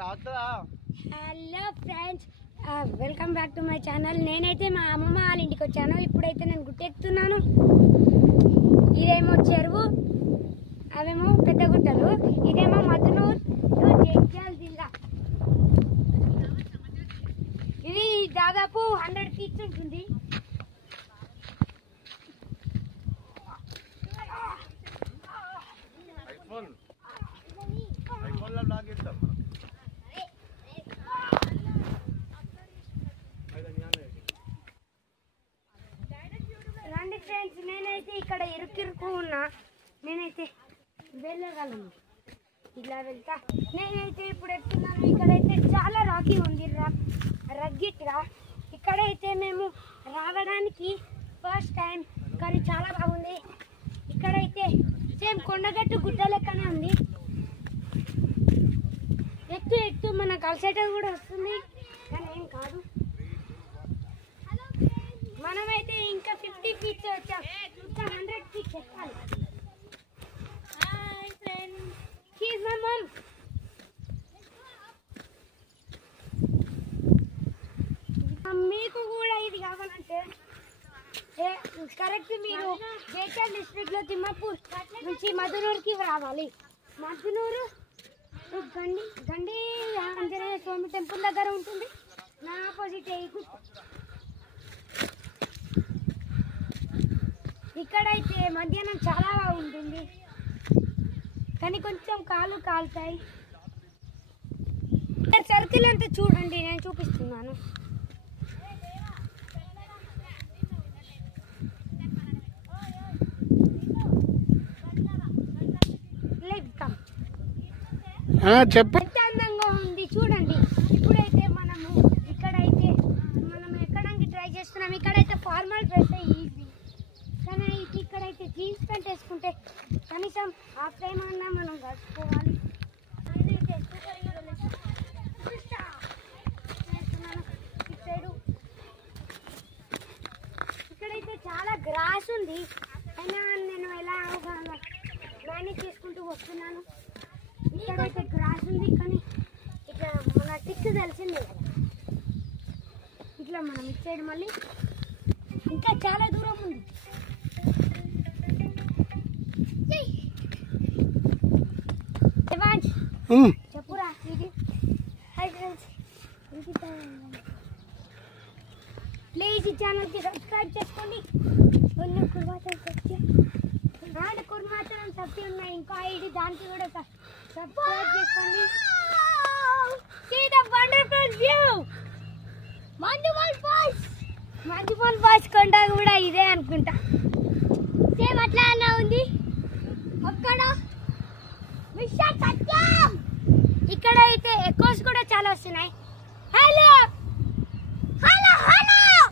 Hello friends, welcome back to my channel. నేనైతే మా అమ్మమ్మ వాళ్ళ ఇంటికి వచ్చాను. ఇప్పుడైతే నేను గుట్టెక్కుతున్నాను. ఇదేమో చెరువు, అవేమో పెద్ద గుట్టలు. ఇదేమో మధునూర్ జగిత్యాల జిల్లా. ఇది దాదాపు 100 ఫీట్స్ ఉంటుంది. రండి ఫ్రెండ్స్, నేనైతే ఇక్కడ ఇరుక్కు ఉన్నా. నేనైతే వెళ్ళగలను, ఇలా వెళ్తా. నేనైతే ఇప్పుడు ఎక్కుతున్నాను. ఇక్కడైతే చాలా రాకీ ఉంది, రగ్గిట్రా. ఇక్కడైతే మేము రావడానికి ఫస్ట్ టైం, కానీ చాలా బాగుంది. ఇక్కడైతే సేమ్ కొండగట్టు గుట్ట లెక్కనే ఉంది. ఎక్కు మన కలిసేటది కూడా వస్తుంది, కానీ ఏం కాదు. మనమైతే ఇంకా 50 ఫీట్స్ వచ్చాం, ఇంకా 100 ఫీట్స్ ఎక్కాలి. హాయ్ ఫ్రెండ్స్, హీస్ మై మమ్. మీకు కూడా ఇది కావాలంటే కరెక్ట్ మీరు జగిత్యాల డిస్ట్రిక్ట్ లో తిమ్మాపూర్ నుంచి మధునూరుకి రావాలి. మధునూరు గండి ఆంజనేయ స్వామి టెంపుల్ దగ్గర ఉంటుంది. నా ఆపోజిట్ ఇక్కడైతే మధ్యాహ్నం చాలా బాగుంటుంది, కానీ కొంచెం కాళ్ళు కాలుతాయి. సర్కిల్ అంతా చూడండి, నేను చూపిస్తున్నాను. ఎంత అందంగా ఉంది చూడండి. ఇప్పుడైతే ఇక్కడైతే మనం ఎక్కడానికి ట్రై చేస్తున్నాం. ఇక్కడైతే ఫార్మల్ డ్రెస్ ఈజీ, కానీ ఇక్కడైతే జీన్స్ ప్యాంట్ వేసుకుంటే కనీసం హాఫ్ టైం అన్నా మనం గడుచుకోవాలి. ఇక్కడైతే చాలా గ్రాస్ ఉంది, అయినా నేను ఎలా మేనేజ్ చేసుకుంటూ వస్తున్నాను. ఇక్కడైతే గ్రాస్ ఉంది, కానీ ఇట్లా మన టిక్ తెలిసిందే కదా. ఇట్లా మనం ఇటు సైడ్ మళ్ళీ ఇంకా చాలా దూరం ఉంది. చెప్పురా. హాయ్ ఫ్రెండ్స్, ప్లీజ్ ఈ ఛానల్కి సబ్స్క్రైబ్ చేసుకోండి. కుర్మాచలం సబ్సి ఉన్నాయి, ఇంకో ఐడి, దానికి కూడా సబ్స్క్రైబ్ చేసుకోండి. See the wonderful view. Manjummal falls కొండ కూడా ఇదే అనుకుంటా, సేమ్ అట్లానే ఉంది. అక్కడ మిస్టర్ సత్యం. ఇక్కడ అయితే ఎకోస్ కూడా చాలా వస్తున్నాయి. హలో